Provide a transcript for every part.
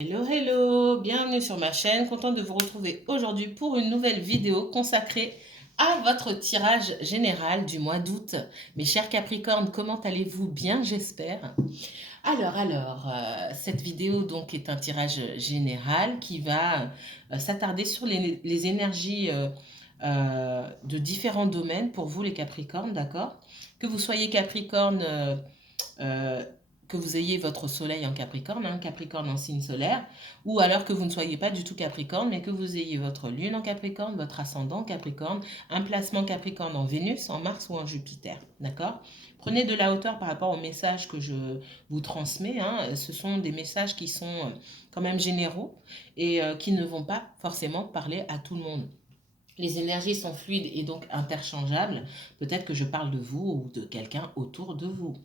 Hello, hello, bienvenue sur ma chaîne, content de vous retrouver aujourd'hui pour une nouvelle vidéo consacrée à votre tirage général du mois d'août. Mes chers Capricornes, comment allez-vous? Bien, j'espère. Cette vidéo donc est un tirage général qui va s'attarder sur les énergies de différents domaines pour vous les Capricornes, d'accord? Que vous soyez Capricorne euh, que vous ayez votre soleil en Capricorne, Capricorne en signe solaire, ou alors que vous ne soyez pas du tout Capricorne, mais que vous ayez votre lune en Capricorne, votre ascendant Capricorne, un placement Capricorne en Vénus, en Mars ou en Jupiter, d'accord? Prenez de la hauteur par rapport aux messages que je vous transmets, ce sont des messages qui sont quand même généraux et qui ne vont pas forcément parler à tout le monde. Les énergies sont fluides et donc interchangeables. Peut-être que je parle de vous ou de quelqu'un autour de vous.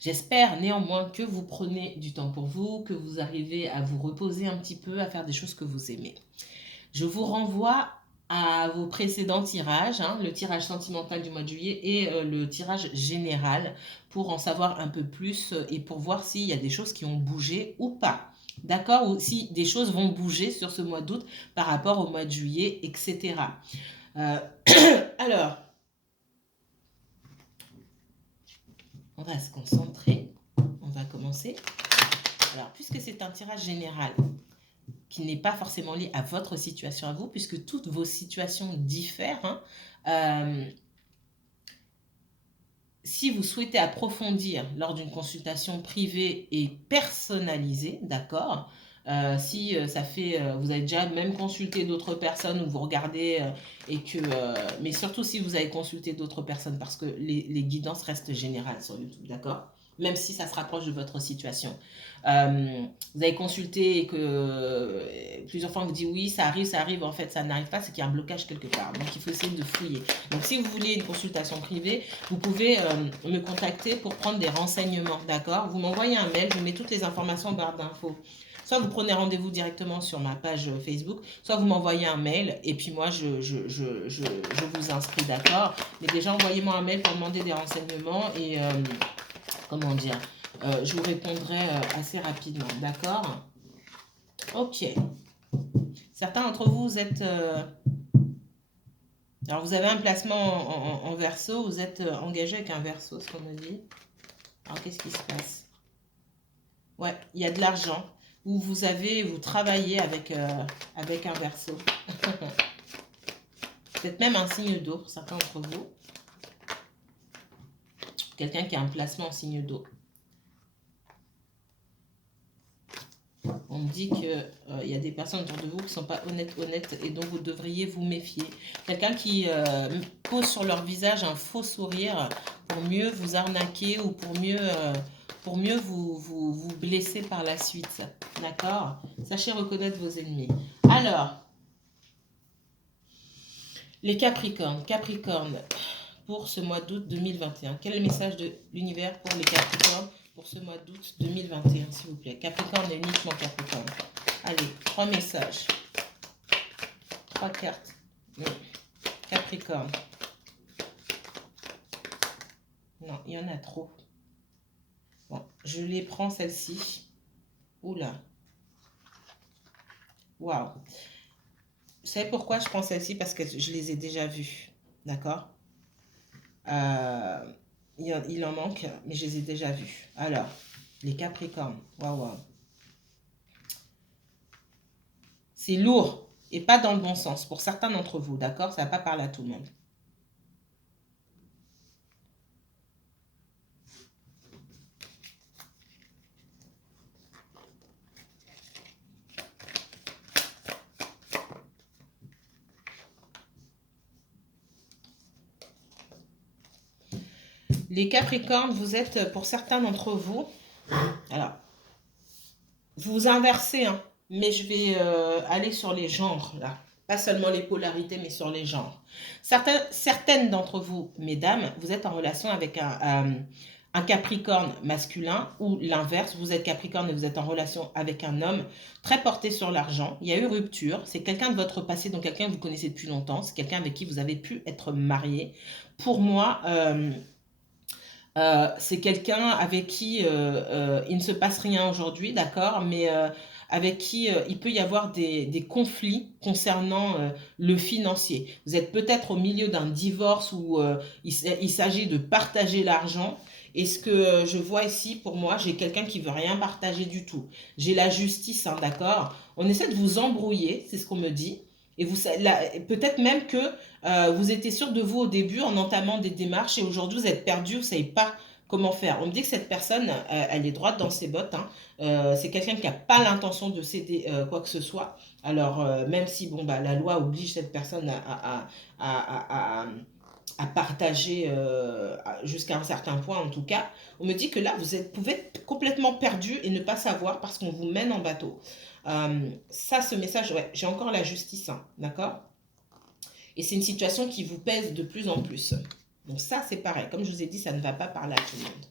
J'espère néanmoins que vous prenez du temps pour vous, que vous arrivez à vous reposer un petit peu, à faire des choses que vous aimez. Je vous renvoie à vos précédents tirages, le tirage sentimental du mois de juillet et le tirage général pour en savoir un peu plus et pour voir s'il y a des choses qui ont bougé ou pas. D'accord? Ou si des choses vont bouger sur ce mois d'août par rapport au mois de juillet, etc. Euh, alors, on va se concentrer. On va commencer. Alors, puisque c'est un tirage général qui n'est pas forcément lié à votre situation à vous, puisque toutes vos situations diffèrent, si vous souhaitez approfondir lors d'une consultation privée et personnalisée, d'accord, si ça fait, vous avez déjà même consulté d'autres personnes ou vous regardez et que, mais surtout si vous avez consulté d'autres personnes parce que les guidances restent générales sur YouTube, d'accord? Même si ça se rapproche de votre situation. Vous avez consulté et que plusieurs fois on vous dit oui, ça arrive, en fait ça n'arrive pas, c'est qu'il y a un blocage quelque part. Donc il faut essayer de fouiller. Donc si vous voulez une consultation privée, vous pouvez me contacter pour prendre des renseignements, d'accord? Vous m'envoyez un mail, je mets toutes les informations en barre d'infos. Soit vous prenez rendez-vous directement sur ma page Facebook, soit vous m'envoyez un mail et puis moi je vous inscris, d'accord? Mais déjà envoyez-moi un mail pour demander des renseignements et comment dire, je vous répondrai assez rapidement, d'accord? Ok. Certains d'entre vous, vous êtes... alors vous avez un placement en verso, vous êtes engagé avec un verso, ce qu'on me dit. Alors qu'est-ce qui se passe? Ouais, il y a de l'argent. Ou vous travaillez avec un verso. Peut-être même un signe d'eau, certains d'entre vous. Quelqu'un qui a un placement en signe d'eau. On me dit qu'il y a des personnes autour de vous qui ne sont pas honnêtes et dont vous devriez vous méfier. Quelqu'un qui pose sur leur visage un faux sourire pour mieux vous arnaquer ou pour mieux vous blesser par la suite. D'accord? Sachez reconnaître vos ennemis. Alors, les Capricornes. Capricorne, pour ce mois d'août 2021. Quel est le message de l'univers pour les Capricornes pour ce mois d'août 2021, s'il vous plaît? Capricorne et uniquement Capricorne. Allez, 3 messages. 3 cartes. Capricorne. Non, il y en a trop. Bon, je les prends celle-ci. Oula. Waouh. Vous savez pourquoi je prends celle-ci? Parce que je les ai déjà vues. D'accord? Il en manque, mais je les ai déjà vus. Alors, les Capricornes. Waouh, waouh. C'est lourd et pas dans le bon sens pour certains d'entre vous, d'accord? Ça ne va pas parler à tout le monde. Les Capricornes, vous êtes, pour certains d'entre vous, alors, vous inversez, mais je vais aller sur les genres, là. Pas seulement les polarités, mais sur les genres. Certaines d'entre vous, mesdames, vous êtes en relation avec un Capricorne masculin ou l'inverse, vous êtes Capricorne et vous êtes en relation avec un homme très porté sur l'argent. Il y a eu rupture, c'est quelqu'un de votre passé, donc quelqu'un que vous connaissez depuis longtemps, c'est quelqu'un avec qui vous avez pu être marié. Pour moi, c'est quelqu'un avec qui il ne se passe rien aujourd'hui, d'accord, mais avec qui il peut y avoir des conflits concernant le financier. Vous êtes peut-être au milieu d'un divorce où il s'agit de partager l'argent. Et ce que je vois ici, pour moi, j'ai quelqu'un qui veut rien partager du tout. J'ai la justice, hein, d'accord? On essaie de vous embrouiller, c'est ce qu'on me dit. Et vous, peut-être même que vous étiez sûr de vous au début en entamant des démarches et aujourd'hui vous êtes perdu, vous ne savez pas comment faire. On me dit que cette personne, elle est droite dans ses bottes, hein. C'est quelqu'un qui n'a pas l'intention de céder quoi que ce soit. Alors, même si bon, bah, la loi oblige cette personne à partager jusqu'à un certain point, en tout cas, on me dit que là, pouvez être complètement perdu et ne pas savoir parce qu'on vous mène en bateau. Ça, ce message, ouais, j'ai encore la justice, hein, d'accord? Et c'est une situation qui vous pèse de plus en plus. Donc ça, c'est pareil. Comme je vous ai dit, ça ne va pas parler à tout le monde.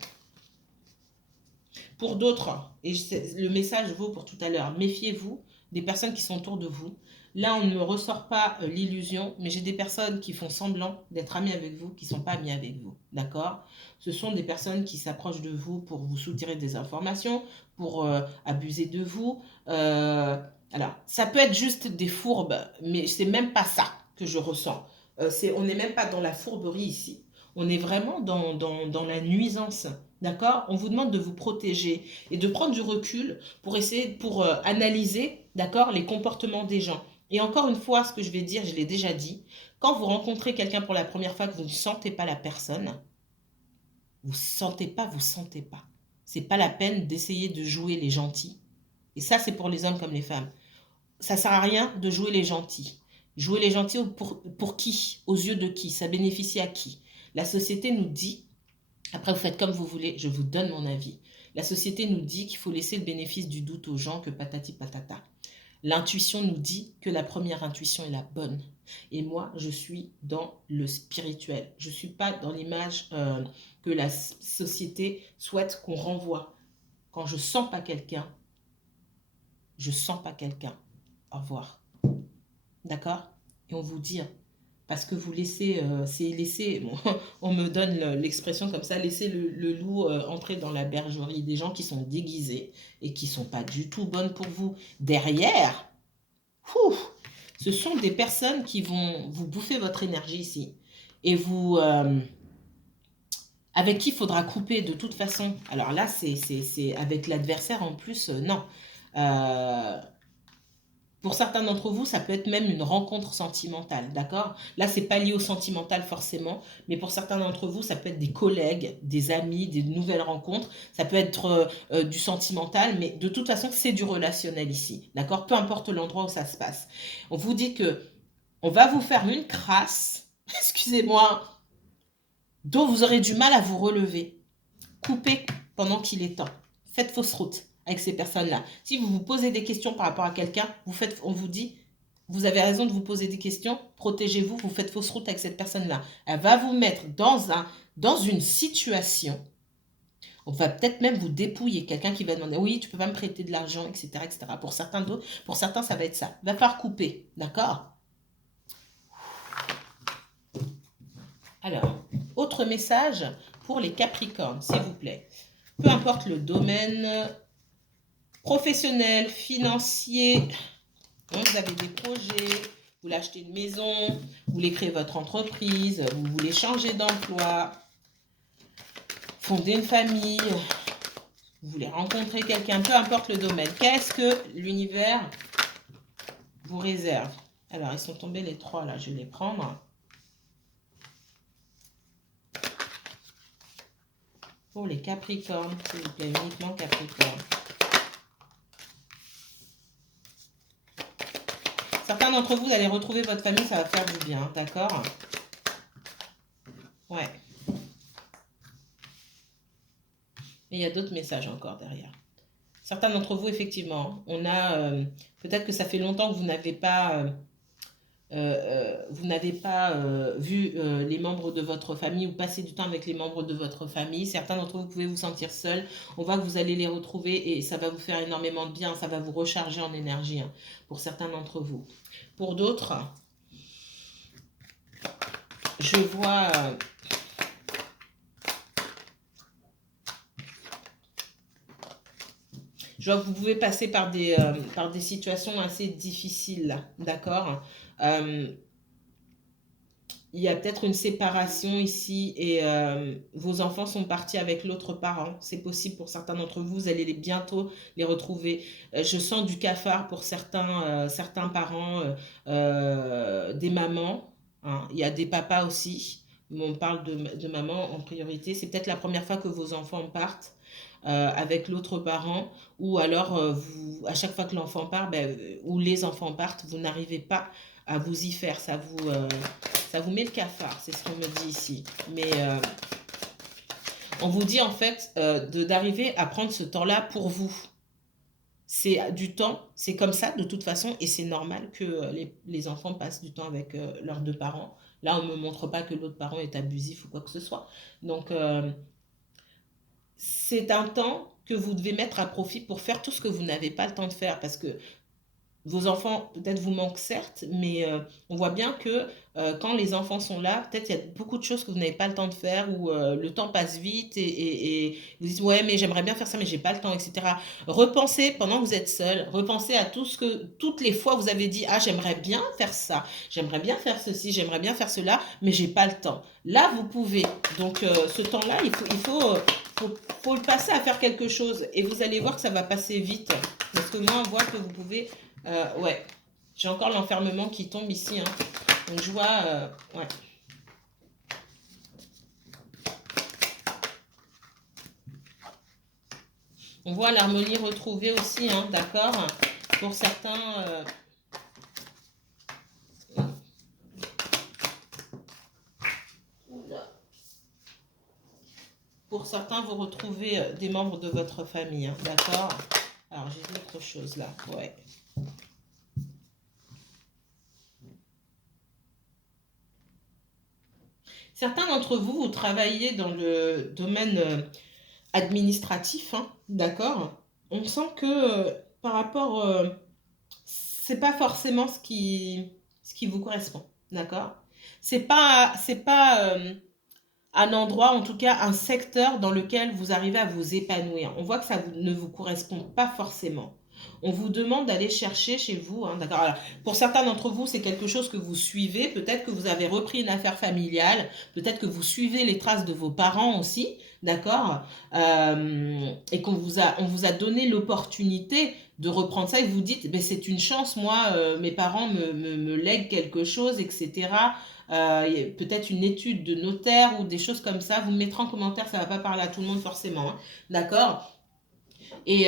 Pour d'autres, et le message vaut pour tout à l'heure, méfiez-vous des personnes qui sont autour de vous. Là, on ne me ressort pas l'illusion, mais j'ai des personnes qui font semblant d'être amies avec vous, qui ne sont pas amies avec vous. D'accord? Ce sont des personnes qui s'approchent de vous pour vous soutirer des informations, pour abuser de vous. Alors, ça peut être juste des fourbes, mais c'est même pas ça que je ressens. On n'est même pas dans la fourberie ici. On est vraiment dans la nuisance. D'accord? On vous demande de vous protéger et de prendre du recul pour essayer, pour analyser, d'accord, les comportements des gens. Et encore une fois, ce que je vais dire, je l'ai déjà dit, quand vous rencontrez quelqu'un pour la première fois que vous ne sentez pas la personne, vous sentez pas, vous sentez pas. C'est pas la peine d'essayer de jouer les gentils. Et ça, c'est pour les hommes comme les femmes. Ça sert à rien de jouer les gentils. Jouer les gentils pour qui? Aux yeux de qui? Ça bénéficie à qui? La société nous dit, après vous faites comme vous voulez, je vous donne mon avis. La société nous dit qu'il faut laisser le bénéfice du doute aux gens, que patati patata. L'intuition nous dit que la première intuition est la bonne. Et moi, je suis dans le spirituel. Je ne suis pas dans l'image que la société souhaite qu'on renvoie. Quand je sens pas quelqu'un, je sens pas quelqu'un. Au revoir. D'accord? Et on vous dit, parce que vous laissez, c'est laisser, bon, on me donne l'expression comme ça, laisser le loup entrer dans la bergerie. Des gens qui sont déguisés et qui ne sont pas du tout bonnes pour vous. Derrière, ce sont des personnes qui vont vous bouffer votre énergie ici. Et vous, avec qui il faudra couper de toute façon. Alors là, c'est avec l'adversaire en plus, non. Pour certains d'entre vous, ça peut être même une rencontre sentimentale, d'accord? Là, c'est pas lié au sentimental forcément, mais pour certains d'entre vous, ça peut être des collègues, des amis, des nouvelles rencontres. Ça peut être du sentimental, mais de toute façon, c'est du relationnel ici, d'accord? Peu importe l'endroit où ça se passe. On vous dit que on va vous faire une crasse, excusez-moi, dont vous aurez du mal à vous relever. Coupez pendant qu'il est temps. Faites fausse route avec ces personnes-là. Si vous vous posez des questions par rapport à quelqu'un, on vous dit, vous avez raison de vous poser des questions, protégez-vous, vous faites fausse route avec cette personne-là. Elle va vous mettre dans une situation, on va peut-être même vous dépouiller. Quelqu'un qui va demander, oui, tu peux pas me prêter de l'argent, etc., etc. Pour certains d'autres, pour certains, ça va être ça. Va falloir couper, d'accord? Alors, autre message pour les Capricornes, s'il vous plaît. Peu importe le domaine professionnel, financier, donc vous avez des projets, vous voulez acheter une maison, vous voulez créer votre entreprise, vous voulez changer d'emploi, fonder une famille, vous voulez rencontrer quelqu'un, peu importe le domaine. Qu'est-ce que l'univers vous réserve? Alors, ils sont tombés les trois, là, je vais les prendre. Pour les Capricornes, s'il vous plaît, uniquement Capricorne. Certains d'entre vous, allez retrouver votre famille, ça va faire du bien, d'accord? Ouais. Mais il y a d'autres messages encore derrière. Certains d'entre vous, effectivement, on a... peut-être que ça fait longtemps que vous n'avez pas... vu les membres de votre famille ou passer du temps avec les membres de votre famille. Certains d'entre vous pouvez vous sentir seul. On voit que vous allez les retrouver et ça va vous faire énormément de bien. Ça va vous recharger en énergie, hein, pour certains d'entre vous. Pour d'autres, je vois... Je vois que vous pouvez passer par des situations assez difficiles, là, d'accord? Il y a peut-être une séparation ici et vos enfants sont partis avec l'autre parent. C'est possible pour certains d'entre vous, vous allez bientôt les retrouver. Je sens du cafard pour certains parents, des mamans, hein. Il y a des papas aussi, mais on parle de maman en priorité. C'est peut-être la première fois que vos enfants partent avec l'autre parent, ou alors à chaque fois que l'enfant part, ben, ou les enfants partent, vous n'arrivez pas à vous y faire. Ça vous met le cafard, c'est ce qu'on me dit ici. Mais on vous dit en fait d'arriver à prendre ce temps-là pour vous. C'est du temps, c'est comme ça de toute façon, et c'est normal que les enfants passent du temps avec leurs deux parents. Là, on ne me montre pas que l'autre parent est abusif ou quoi que ce soit. Donc, c'est un temps que vous devez mettre à profit pour faire tout ce que vous n'avez pas le temps de faire. Parce que vos enfants, peut-être vous manquent certes, mais on voit bien que quand les enfants sont là, peut-être il y a beaucoup de choses que vous n'avez pas le temps de faire, ou le temps passe vite et vous dites ouais mais j'aimerais bien faire ça mais j'ai pas le temps, etc. Repensez pendant que vous êtes seul, repensez à toutes les fois vous avez dit ah j'aimerais bien faire ça, j'aimerais bien faire ceci, j'aimerais bien faire cela, mais j'ai pas le temps. Là vous pouvez. Donc ce temps-là, faut le passer à faire quelque chose et vous allez voir que ça va passer vite. Parce que moi on voit que vous pouvez ouais, j'ai encore l'enfermement qui tombe ici, hein. Donc je vois, ouais. On voit l'harmonie retrouvée aussi, hein, d'accord. Pour certains, vous retrouvez des membres de votre famille, hein, d'accord. Alors j'ai d'autres choses là, ouais. Certains d'entre vous, vous travaillez dans le domaine administratif, hein, d'accord. On sent que par rapport, c'est pas forcément ce qui vous correspond, d'accord. C'est pas un endroit, en tout cas un secteur dans lequel vous arrivez à vous épanouir. On voit que ne vous correspond pas forcément. On vous demande d'aller chercher chez vous, hein, d'accord. Alors, pour certains d'entre vous, c'est quelque chose que vous suivez. Peut-être que vous avez repris une affaire familiale. Peut-être que vous suivez les traces de vos parents aussi, d'accord. Et on vous a donné l'opportunité de reprendre ça et vous dites, ben, c'est une chance, moi, mes parents me lèguent quelque chose, etc. Peut-être une étude de notaire ou des choses comme ça. Vous me mettrez en commentaire, ça ne va pas parler à tout le monde forcément, hein. D'accord. Et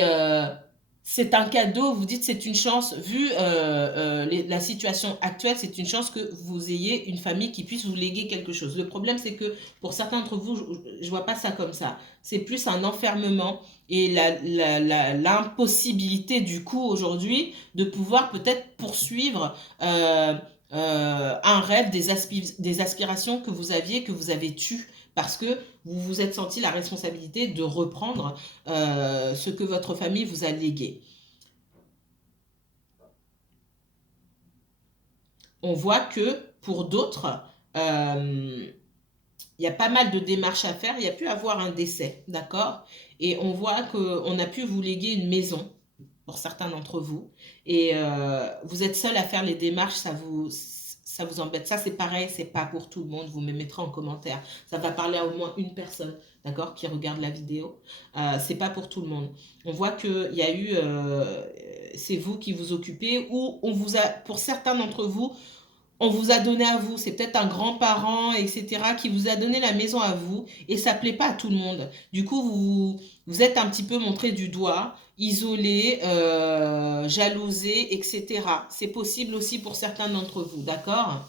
c'est un cadeau, vous dites c'est une chance, vu la situation actuelle, c'est une chance que vous ayez une famille qui puisse vous léguer quelque chose. Le problème, c'est que pour certains d'entre vous, je ne vois pas ça comme ça. C'est plus un enfermement et l'impossibilité du coup aujourd'hui de pouvoir peut-être poursuivre un rêve, des aspirations que vous aviez, que vous avez tues parce que vous vous êtes senti la responsabilité de reprendre ce que votre famille vous a légué. On voit que pour d'autres, il y a pas mal de démarches à faire. Il y a pu avoir un décès, d'accord. Et on voit qu'on a pu vous léguer une maison pour certains d'entre vous. Et vous êtes seul à faire les démarches, ça vous embête. Ça, c'est pareil, c'est pas pour tout le monde. Vous me mettrez en commentaire. Ça va parler à au moins une personne, d'accord, qui regarde la vidéo. C'est pas pour tout le monde. On voit qu'il y a eu, c'est vous qui vous occupez, ou pour certains d'entre vous, on vous a donné à vous, c'est peut-être un grand-parent, etc., qui vous a donné la maison à vous, et ça ne plaît pas à tout le monde. Du coup, vous êtes un petit peu montré du doigt, isolé, jalousé, etc. C'est possible aussi pour certains d'entre vous, d'accord?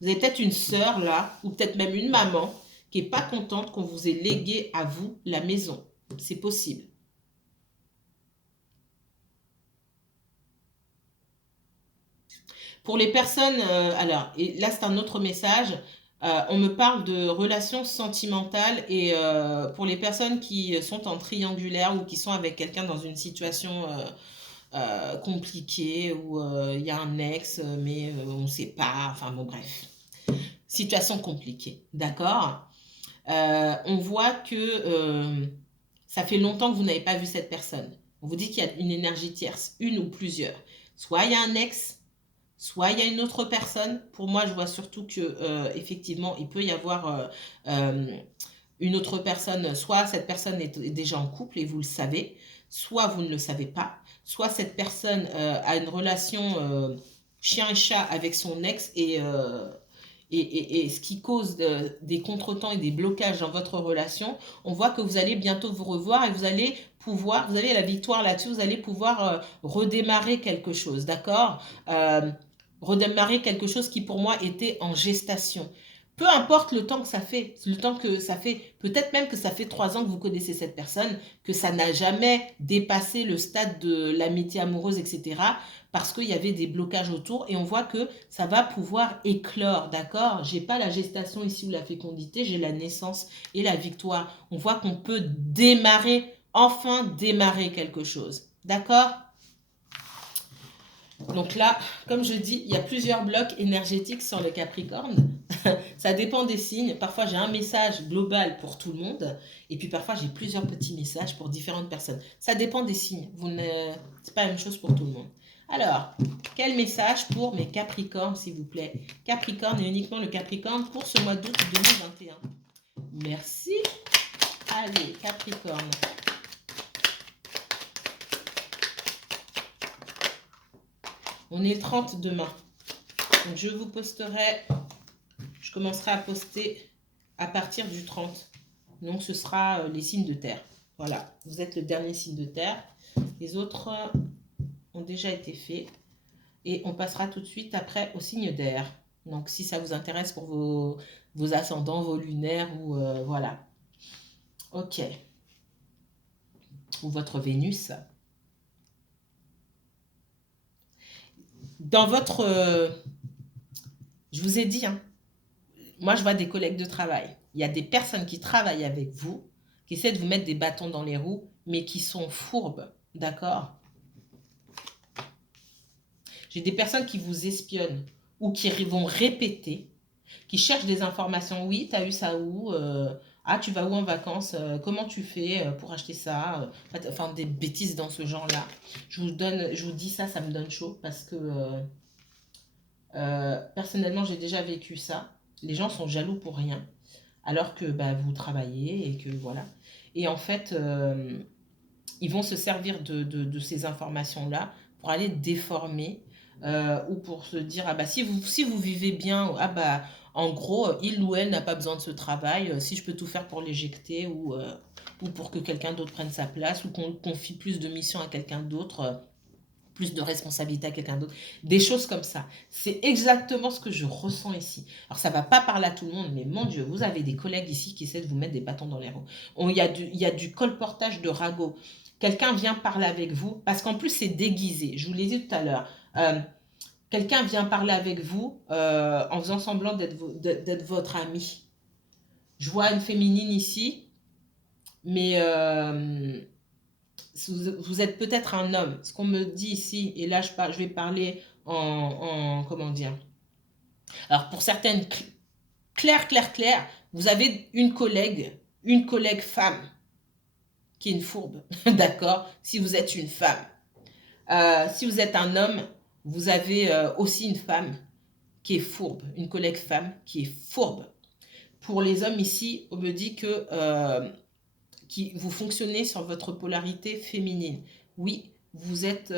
Vous avez peut-être une sœur là, ou peut-être même une maman, qui n'est pas contente qu'on vous ait légué à vous la maison. C'est possible. Pour les personnes, alors, et là c'est un autre message, on me parle de relations sentimentales et pour les personnes qui sont en triangulaire ou qui sont avec quelqu'un dans une situation compliquée où il y a un ex mais on ne sait pas, enfin bon bref, situation compliquée, d'accord. On voit que ça fait longtemps que vous n'avez pas vu cette personne. On vous dit qu'il y a une énergie tierce, une ou plusieurs. Soit il y a un ex, soit il y a une autre personne. Pour moi, je vois surtout que effectivement, il peut y avoir une autre personne. Soit cette personne est déjà en couple et vous le savez, soit vous ne le savez pas, soit cette personne a une relation chien et chat avec son ex et ce qui cause des contretemps et des blocages dans votre relation, on voit que vous allez bientôt vous revoir et vous allez pouvoir, vous avez la victoire là-dessus, vous allez pouvoir redémarrer quelque chose, d'accord? Redémarrer quelque chose qui pour moi était en gestation. Peu importe le temps que ça fait, le temps que ça fait, peut-être même que ça fait 3 ans que vous connaissez cette personne, que ça n'a jamais dépassé le stade de l'amitié amoureuse, etc. Parce qu'il y avait des blocages autour et on voit que ça va pouvoir éclore, d'accord? J'ai pas la gestation ici ou la fécondité, j'ai la naissance et la victoire. On voit qu'on peut démarrer, enfin démarrer quelque chose, d'accord? Donc là, comme je dis, il y a plusieurs blocs énergétiques sur le Capricorne. Ça dépend des signes. Parfois, j'ai un message global pour tout le monde. Et puis parfois, j'ai plusieurs petits messages pour différentes personnes. Ça dépend des signes. C'est pas la même chose pour tout le monde. Alors, quel message pour mes Capricornes, s'il vous plaît? Capricorne et uniquement le Capricorne pour ce mois d'août 2021. Merci. Allez, Capricorne. On est le 30 demain. Donc, je vous posterai, je commencerai à poster à partir du 30. Donc, ce sera les signes de terre. Voilà, vous êtes le dernier signe de terre. Les autres ont déjà été faits. Et on passera tout de suite après au signe d'air. Donc, si ça vous intéresse pour vos ascendants, vos lunaires, ou voilà. Ok. Ou votre Vénus. Dans votre... je vous ai dit, hein, moi, je vois des collègues de travail. Il y a des personnes qui travaillent avec vous, qui essaient de vous mettre des bâtons dans les roues, mais qui sont fourbes, d'accord? J'ai des personnes qui vous espionnent ou qui vont répéter, qui cherchent des informations. Oui, tu as eu ça où? Ah, tu vas où en vacances? Comment tu fais pour acheter ça? Enfin, des bêtises dans ce genre-là. Je vous dis ça, ça me donne chaud parce que personnellement, j'ai déjà vécu ça. Les gens sont jaloux pour rien, alors que bah, vous travaillez et que voilà. Et en fait, ils vont se servir de ces informations-là pour aller déformer ou pour se dire, ah bah si vous vivez bien, ah bah en gros, il ou elle n'a pas besoin de ce travail, si je peux tout faire pour l'éjecter ou pour que quelqu'un d'autre prenne sa place ou qu'on confie plus de missions à quelqu'un d'autre. Plus de responsabilité à quelqu'un d'autre, des choses comme ça. C'est exactement ce que je ressens ici. Alors ça ne va pas parler à tout le monde, mais mon Dieu, vous avez des collègues ici qui essaient de vous mettre des bâtons dans les roues. Il y a du colportage de ragots. Quelqu'un vient parler avec vous, parce qu'en plus c'est déguisé, je vous l'ai dit tout à l'heure. Quelqu'un vient parler avec vous en faisant semblant d'être votre ami. Je vois une féminine ici, mais vous êtes peut-être un homme. Ce qu'on me dit ici, et là je vais parler comment dire. Alors pour certaines, claire, vous avez une collègue femme, qui est une fourbe, d'accord? Si vous êtes une femme. Si vous êtes un homme, vous avez aussi une femme qui est fourbe, une collègue femme qui est fourbe. Pour les hommes ici, on me dit que vous fonctionnez sur votre polarité féminine. Oui, vous êtes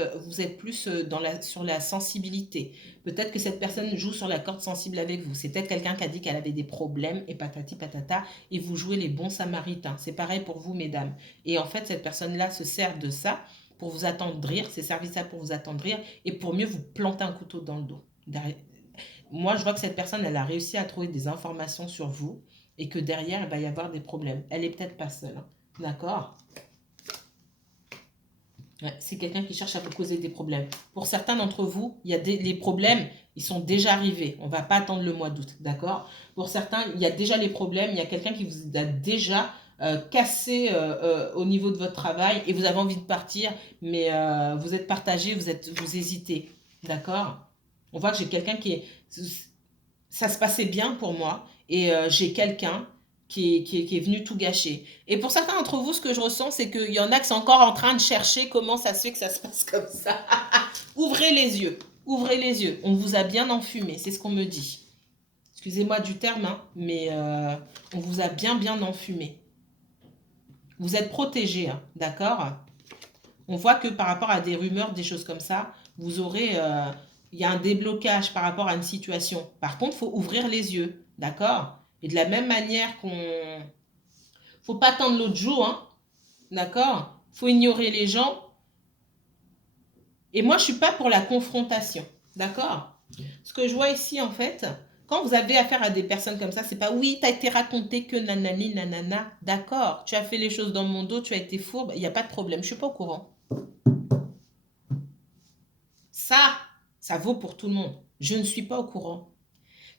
plus sur la sensibilité. Peut-être que cette personne joue sur la corde sensible avec vous. C'est peut-être quelqu'un qui a dit qu'elle avait des problèmes et patati patata et vous jouez les bons samaritains. C'est pareil pour vous, mesdames. Et en fait, cette personne-là se sert de ça pour vous attendrir, c'est servi ça pour vous attendrir et pour mieux vous planter un couteau dans le dos. Moi, je vois que cette personne, elle a réussi à trouver des informations sur vous et que derrière, il va y avoir des problèmes. Elle n'est peut-être pas seule. Hein. D'accord? Ouais, c'est quelqu'un qui cherche à vous causer des problèmes. Pour certains d'entre vous, les problèmes, ils sont déjà arrivés. On ne va pas attendre le mois d'août, d'accord? Pour certains, il y a déjà les problèmes. Il y a quelqu'un qui vous a déjà cassé au niveau de votre travail et vous avez envie de partir, mais vous êtes partagé, vous hésitez, d'accord? On voit que j'ai quelqu'un ça se passait bien pour moi et j'ai quelqu'un qui est venu tout gâcher. Et pour certains d'entre vous, ce que je ressens, c'est qu'il y en a qui sont encore en train de chercher comment ça se fait que ça se passe comme ça. Ouvrez les yeux. Ouvrez les yeux. On vous a bien enfumé, c'est ce qu'on me dit. Excusez-moi du terme, hein, mais on vous a bien enfumé. Vous êtes protégés, hein, d'accord? On voit que par rapport à des rumeurs, des choses comme ça, vous aurez... il y a un déblocage par rapport à une situation. Par contre, il faut ouvrir les yeux, d'accord? Et de la même manière qu'on... Faut pas tendre l'autre joue, hein, d'accord? Faut ignorer les gens. Et moi, je suis pas pour la confrontation, d'accord? Ce que je vois ici, en fait, quand vous avez affaire à des personnes comme ça, c'est pas oui, tu as été raconté que nanani, nanana, d'accord, tu as fait les choses dans mon dos, tu as été fourbe, il n'y a pas de problème, je suis pas au courant. Ça vaut pour tout le monde. Je ne suis pas au courant.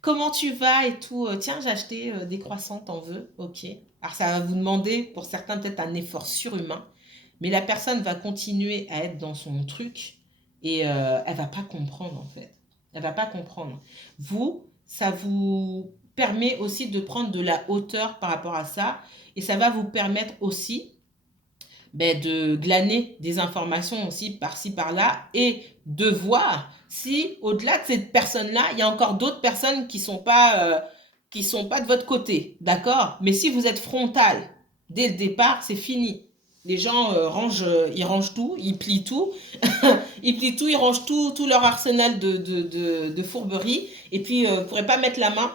Comment tu vas et tout? Tiens, j'ai acheté des croissants, t'en veux? Ok. Alors, ça va vous demander, pour certains, peut-être un effort surhumain, mais la personne va continuer à être dans son truc et elle va pas comprendre, en fait. Elle va pas comprendre. Vous, ça vous permet aussi de prendre de la hauteur par rapport à ça et ça va vous permettre aussi de glaner des informations aussi par-ci, par-là et de voir si, au-delà de cette personne-là, il y a encore d'autres personnes qui sont pas de votre côté, d'accord? Mais si vous êtes frontal dès le départ, c'est fini. Les gens ils rangent tout, ils plient tout, ils plient tout, ils rangent tout leur arsenal de fourberie, et puis vous ne pourrez pas mettre la main,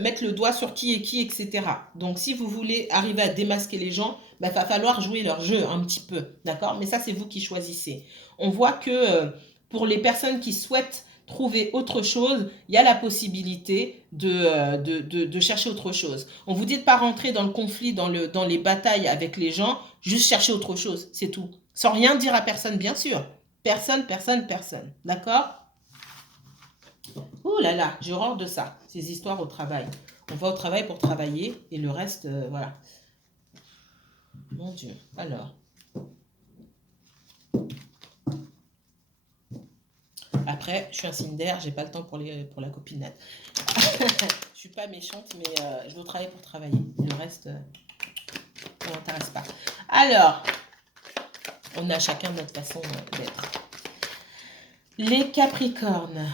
mettre le doigt sur qui est qui, etc. Donc si vous voulez arriver à démasquer les gens, il va falloir jouer leur jeu un petit peu, d'accord? Mais ça, c'est vous qui choisissez. On voit que pour les personnes qui souhaitent trouver autre chose, il y a la possibilité de chercher autre chose. On vous dit de ne pas rentrer dans le conflit, dans les batailles avec les gens, juste chercher autre chose, c'est tout. Sans rien dire à personne, bien sûr. Personne, personne, personne. D'accord? Ouh là là, j'ai horreur de ça, ces histoires au travail. On va au travail pour travailler et le reste, voilà. Mon Dieu. Alors. Après, je suis un signe d'air, j'ai pas le temps pour la copinade. Je suis pas méchante, mais je dois travailler pour travailler. Le reste, ça m'intéresse pas. Alors, on a chacun notre façon d'être. Les Capricornes.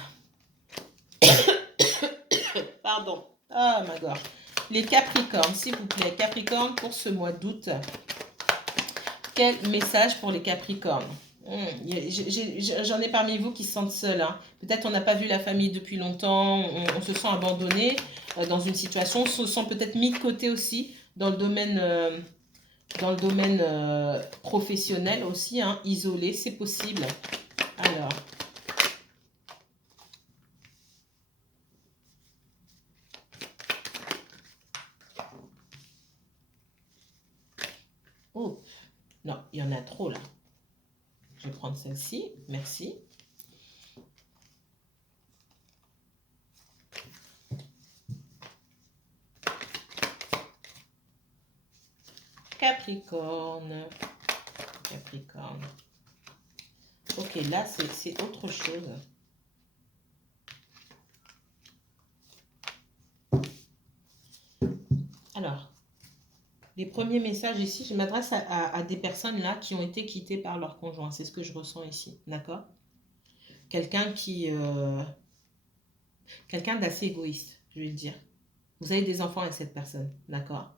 Pardon. Ah, ma gorge. Les Capricornes, s'il vous plaît. Capricorne pour ce mois d'août. Quel message pour les Capricornes? J'en ai parmi vous qui se sentent seuls, hein. Peut-être on n'a pas vu la famille depuis longtemps, on se sent abandonné dans une situation, on se sent peut-être mis de côté aussi dans le domaine, professionnel aussi, hein, isolé, c'est possible. Alors. Oh, non, il y en a trop là. Je vais prendre celle-ci, merci. Capricorne. Capricorne. Ok, là, c'est autre chose. Alors, les premiers messages ici, je m'adresse à des personnes là qui ont été quittées par leur conjoint. C'est ce que je ressens ici, d'accord? Quelqu'un quelqu'un d'assez égoïste, je vais le dire. Vous avez des enfants avec cette personne, d'accord?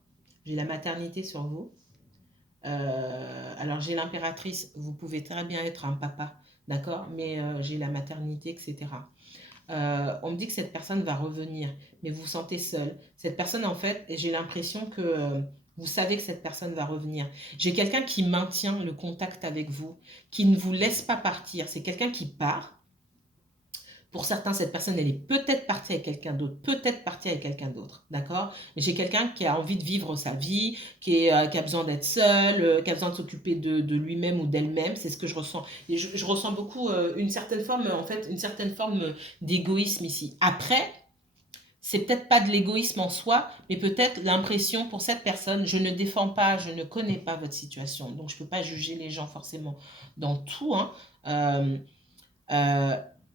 J'ai la maternité sur vous. Alors j'ai l'impératrice, vous pouvez très bien être un papa, d'accord? Mais j'ai la maternité, etc. On me dit que cette personne va revenir, mais vous vous sentez seul. Cette personne, en fait, j'ai l'impression que vous savez que cette personne va revenir. J'ai quelqu'un qui maintient le contact avec vous, qui ne vous laisse pas partir. C'est quelqu'un qui part. Pour certains, cette personne, elle est peut-être partie avec quelqu'un d'autre, peut-être partie avec quelqu'un d'autre, d'accord? Mais j'ai quelqu'un qui a envie de vivre sa vie, qui a besoin d'être seul, qui a besoin de s'occuper de lui-même ou d'elle-même, c'est ce que je ressens. Et je ressens beaucoup une certaine forme, en fait, une certaine forme d'égoïsme ici. Après, c'est peut-être pas de l'égoïsme en soi, mais peut-être l'impression pour cette personne, je ne défends pas, je ne connais pas votre situation, donc je ne peux pas juger les gens forcément dans tout, hein.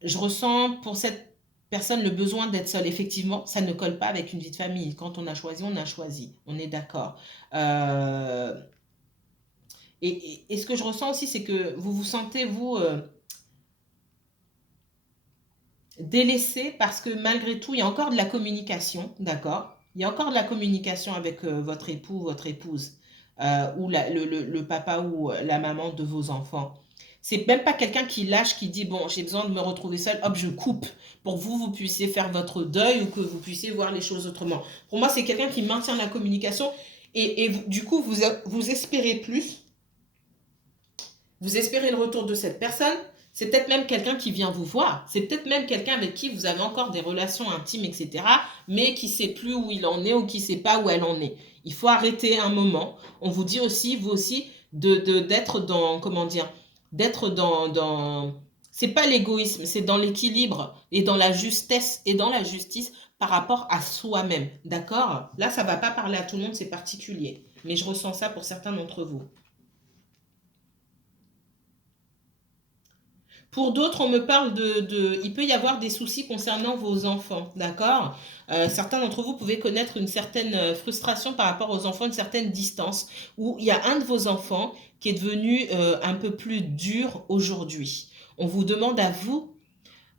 Je ressens pour cette personne le besoin d'être seul. Effectivement, ça ne colle pas avec une vie de famille. Quand on a choisi, on a choisi. On est d'accord. Et ce que je ressens aussi, c'est que vous vous sentez, vous, délaissé parce que malgré tout, il y a encore de la communication, d'accord? Il y a encore de la communication avec votre époux, votre épouse, ou le papa ou la maman de vos enfants. C'est même pas quelqu'un qui lâche, qui dit, bon, j'ai besoin de me retrouver seul, hop, je coupe, pour que vous puissiez faire votre deuil ou que vous puissiez voir les choses autrement. Pour moi, c'est quelqu'un qui maintient la communication et du coup, vous espérez plus, vous espérez le retour de cette personne. C'est peut-être même quelqu'un qui vient vous voir. C'est peut-être même quelqu'un avec qui vous avez encore des relations intimes, etc. Mais qui ne sait plus où il en est ou qui ne sait pas où elle en est. Il faut arrêter un moment. On vous dit aussi, vous aussi, d'être dans, comment dire, d'être c'est pas l'égoïsme, c'est dans l'équilibre et dans la justesse et dans la justice par rapport à soi-même. D'accord? Là, ça ne va pas parler à tout le monde, c'est particulier. Mais je ressens ça pour certains d'entre vous. Pour d'autres, on me parle il peut y avoir des soucis concernant vos enfants, d'accord? Certains d'entre vous pouvez connaître une certaine frustration par rapport aux enfants, une certaine distance, où il y a un de vos enfants qui est devenu un peu plus dur aujourd'hui. On vous demande à vous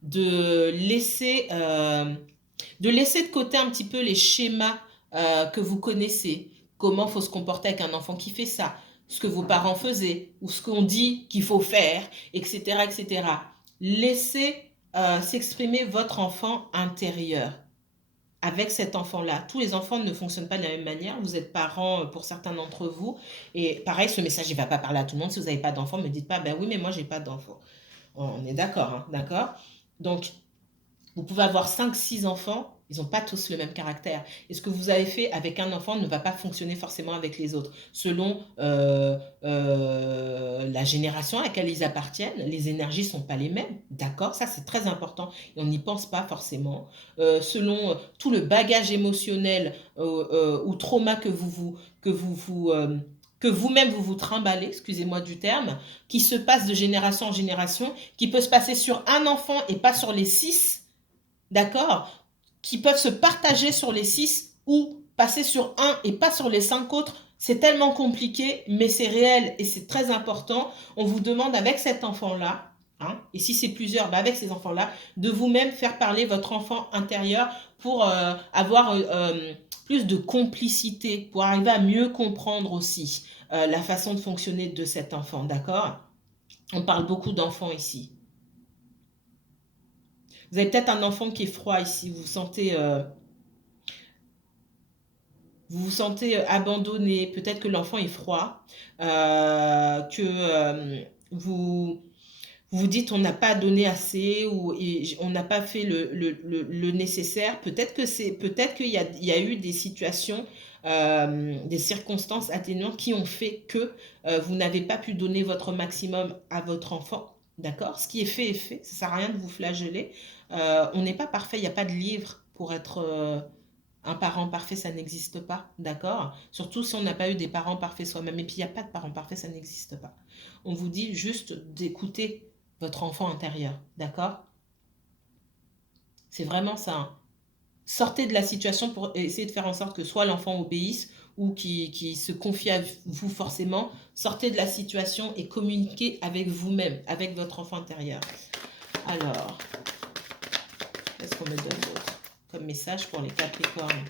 de laisser de côté un petit peu les schémas que vous connaissez. Comment il faut se comporter avec un enfant qui fait ça, ce que vos parents faisaient, ou ce qu'on dit qu'il faut faire, etc. etc. Laissez s'exprimer votre enfant intérieur avec cet enfant-là. Tous les enfants ne fonctionnent pas de la même manière. Vous êtes parents pour certains d'entre vous. Et pareil, ce message, il ne va pas parler à tout le monde. Si vous n'avez pas d'enfant, ne me dites pas, ben oui, mais moi, j'ai pas d'enfant. On est d'accord, hein, d'accord? Donc, vous pouvez avoir 5, 6 enfants, ils n'ont pas tous le même caractère. Et ce que vous avez fait avec un enfant ne va pas fonctionner forcément avec les autres. Selon la génération à laquelle ils appartiennent, les énergies ne sont pas les mêmes. D'accord? Ça, c'est très important. Et on n'y pense pas forcément. Selon tout le bagage émotionnel ou trauma que vous-même vous trimballez, excusez-moi du terme, qui se passe de génération en génération, qui peut se passer sur un enfant et pas sur les 6, d'accord, qui peuvent se partager sur les 6 ou passer sur un et pas sur les 5 autres. C'est tellement compliqué, mais c'est réel et c'est très important. On vous demande avec cet enfant-là, hein, et si c'est plusieurs, bah avec ces enfants-là, de vous-même faire parler votre enfant intérieur pour avoir plus de complicité, pour arriver à mieux comprendre aussi la façon de fonctionner de cet enfant, d'accord? On parle beaucoup d'enfants ici. Vous avez peut-être un enfant qui est froid ici, vous vous sentez abandonné, peut-être que l'enfant est froid, que vous vous dites on n'a pas donné assez ou on n'a pas fait le nécessaire. Peut-être qu'il y a eu des situations, des circonstances atténuantes qui ont fait que vous n'avez pas pu donner votre maximum à votre enfant. D'accord? Ce qui est fait. Ça ne sert à rien de vous flageller. On n'est pas parfait, il n'y a pas de livre pour être un parent parfait, ça n'existe pas, d'accord? Surtout si on n'a pas eu des parents parfaits soi-même. Et puis, il n'y a pas de parents parfaits, ça n'existe pas. On vous dit juste d'écouter votre enfant intérieur, d'accord? C'est vraiment ça, hein. Sortez de la situation pour essayer de faire en sorte que soit l'enfant obéisse ou qui se confie à vous forcément. Sortez de la situation et communiquez avec vous-même, avec votre enfant intérieur. Alors, qu'est-ce qu'on me donne d'autre comme message pour les Capricornes?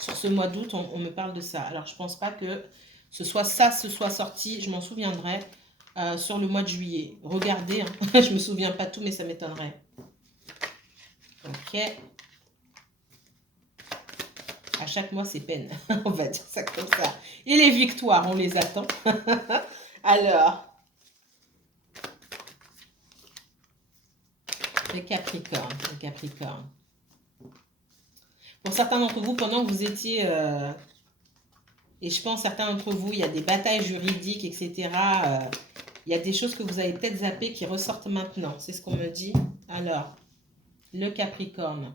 Sur ce mois d'août, on me parle de ça. Alors, je ne pense pas que ce soit sorti, je m'en souviendrai sur le mois de juillet. Regardez, hein. Je ne me souviens pas tout, mais ça m'étonnerait. Ok. À chaque mois, c'est peine. On va dire ça comme ça. Et les victoires, on les attend. Alors, les Capricornes. Les Capricornes. Pour certains d'entre vous, pendant que vous étiez... et je pense certains d'entre vous, il y a des batailles juridiques, etc. Il y a des choses que vous avez peut-être zappées qui ressortent maintenant. C'est ce qu'on me dit. Alors, le Capricorne.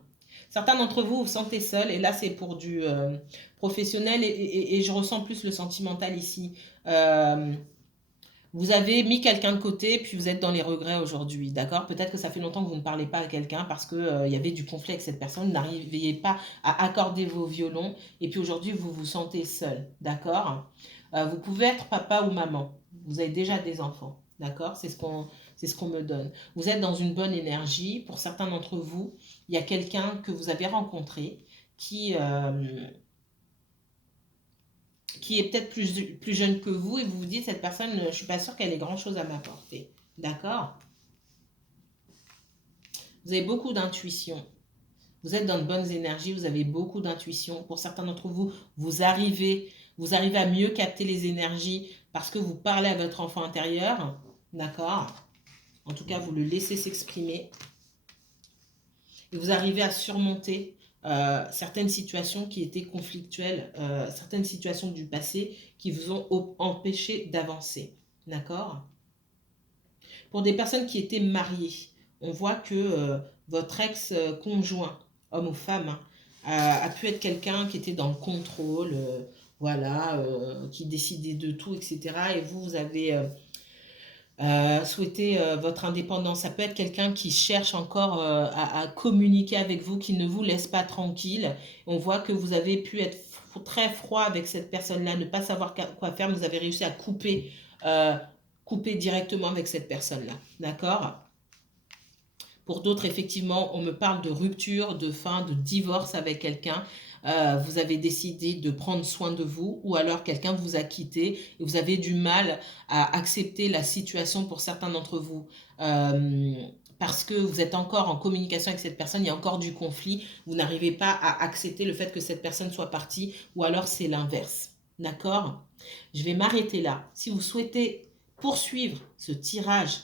Certains d'entre vous vous sentez seul, et là c'est pour du professionnel, et je ressens plus le sentimental ici. Vous avez mis quelqu'un de côté, puis vous êtes dans les regrets aujourd'hui, d'accord? Peut-être que ça fait longtemps que vous ne parlez pas à quelqu'un parce que, il y avait du conflit avec cette personne, vous n'arriviez pas à accorder vos violons et puis aujourd'hui vous vous sentez seul, d'accord? Vous pouvez être papa ou maman, vous avez déjà des enfants, d'accord? C'est ce qu'on me donne. Vous êtes dans une bonne énergie, pour certains d'entre vous, il y a quelqu'un que vous avez rencontré qui, qui est peut-être plus jeune que vous et vous vous dites, cette personne, je ne suis pas sûre qu'elle ait grand-chose à m'apporter. D'accord? Vous avez beaucoup d'intuition. Vous êtes dans de bonnes énergies, vous avez beaucoup d'intuition. Pour certains d'entre vous, vous arrivez à mieux capter les énergies parce que vous parlez à votre enfant intérieur. D'accord? En tout cas, vous le laissez s'exprimer. Et vous arrivez à surmonter certaines situations qui étaient conflictuelles, certaines situations du passé qui vous ont empêché d'avancer. D'accord? Pour des personnes qui étaient mariées, on voit que votre ex-conjoint, homme ou femme, hein, a pu être quelqu'un qui était dans le contrôle, voilà, qui décidait de tout, etc. Et vous, vous avez souhaité votre indépendance. Ça peut être quelqu'un qui cherche encore à communiquer avec vous, qui ne vous laisse pas tranquille. On voit que vous avez pu être très froid avec cette personne-là, ne pas savoir quoi faire, mais vous avez réussi à euh, couper directement avec cette personne-là. D'accord? Pour d'autres, effectivement, on me parle de rupture, de fin, de divorce avec quelqu'un. Vous avez décidé de prendre soin de vous ou alors quelqu'un vous a quitté et vous avez du mal à accepter la situation pour certains d'entre vous. Parce que vous êtes encore en communication avec cette personne, il y a encore du conflit, vous n'arrivez pas à accepter le fait que cette personne soit partie ou alors c'est l'inverse. D'accord? Je vais m'arrêter là. Si vous souhaitez poursuivre ce tirage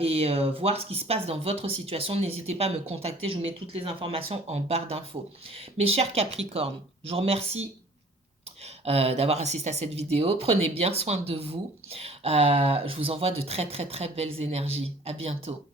et voir ce qui se passe dans votre situation, n'hésitez pas à me contacter. Je vous mets toutes les informations en barre d'infos. Mes chers Capricornes, je vous remercie d'avoir assisté à cette vidéo. Prenez bien soin de vous. Je vous envoie de très très très belles énergies. À bientôt.